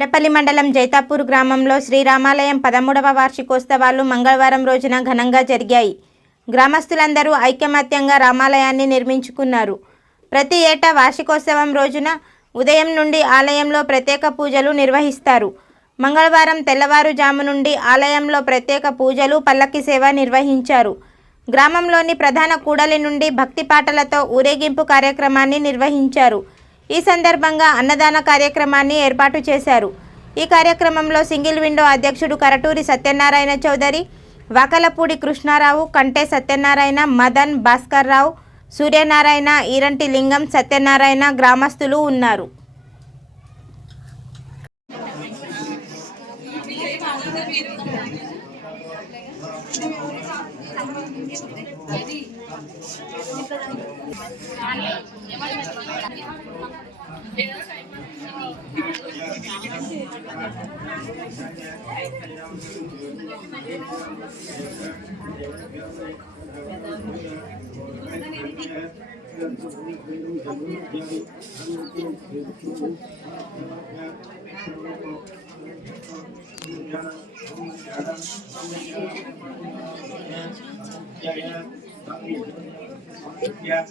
ఎడపల్లి మండలం జైతాపూర్ గ్రామంలో శ్రీరామాలయం పదమూడవ వార్షికోత్సవాలు మంగళవారం రోజున ఘనంగా జరిగాయి. గ్రామస్తులందరూ ఐకమత్యంగా రామాలయాన్ని నిర్మించుకున్నారు. ప్రతి ఏటా వార్షికోత్సవం రోజున ఉదయం నుండి ఆలయంలో ప్రత్యేక పూజలు నిర్వహిస్తారు. మంగళవారం తెల్లవారుజాము నుండి ఆలయంలో ప్రత్యేక పూజలు పల్లకి సేవ నిర్వహించారు. గ్రామంలోని ప్రధాన కూడలి నుండి భక్తి పాటలతో ఊరేగింపు కార్యక్రమాన్ని నిర్వహించారు. ఈ సందర్భంగా అన్నదాన కార్యక్రమాన్ని ఏర్పాటు చేశారు. ఈ కార్యక్రమంలో సింగిల్ విండో అధ్యక్షుడు కరటూరి సత్యనారాయణ చౌదరి వాకలపూడి కృష్ణారావు కంటే సత్యనారాయణ మదన్ భాస్కర్ రావు సూర్యనారాయణ ఈరంటి లింగం సత్యనారాయణ గ్రామస్తులు ఉన్నారు. Yeah, yeah.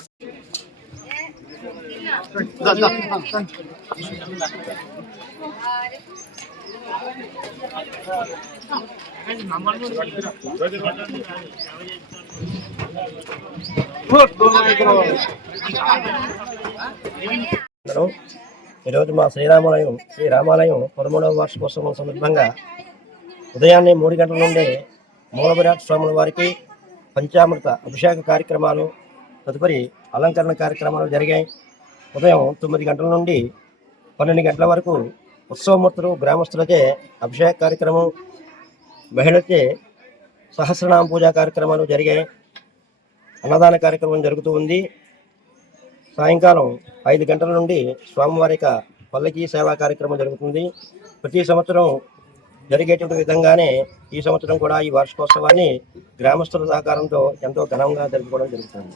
అందరం ఈరోజు మా శ్రీరామాలయం శ్రీ రామాలయం పదమూడవ వార్షికోత్సవం సందర్భంగా ఉదయాన్నే మూడు గంటల నుండి మూలవిరాట్ స్వాముల వారికి పంచామృత అభిషేక కార్యక్రమాలు తదుపరి అలంకరణ కార్యక్రమాలు జరిగాయి. ఉదయం తొమ్మిది గంటల నుండి పన్నెండు గంటల వరకు ఉత్సవమూర్తులు గ్రామస్తులచే అభిషేక కార్యక్రమం మహిళలచే సహస్రనామ పూజా కార్యక్రమాలు జరిగాయి అన్నదాన కార్యక్రమం జరుగుతూ ఉంది. సాయంకాలం ఐదు గంటల నుండి స్వామివారిక పల్లకీ సేవా కార్యక్రమం జరుగుతుంది. ప్రతి సంవత్సరం జరిగేటువంటి విధంగానే ఈ సంవత్సరం కూడా ఈ వార్షికోత్సవాన్ని గ్రామస్తుల సహకారంతో ఎంతో ఘనంగా జరుపుకోవడం జరుగుతుంది.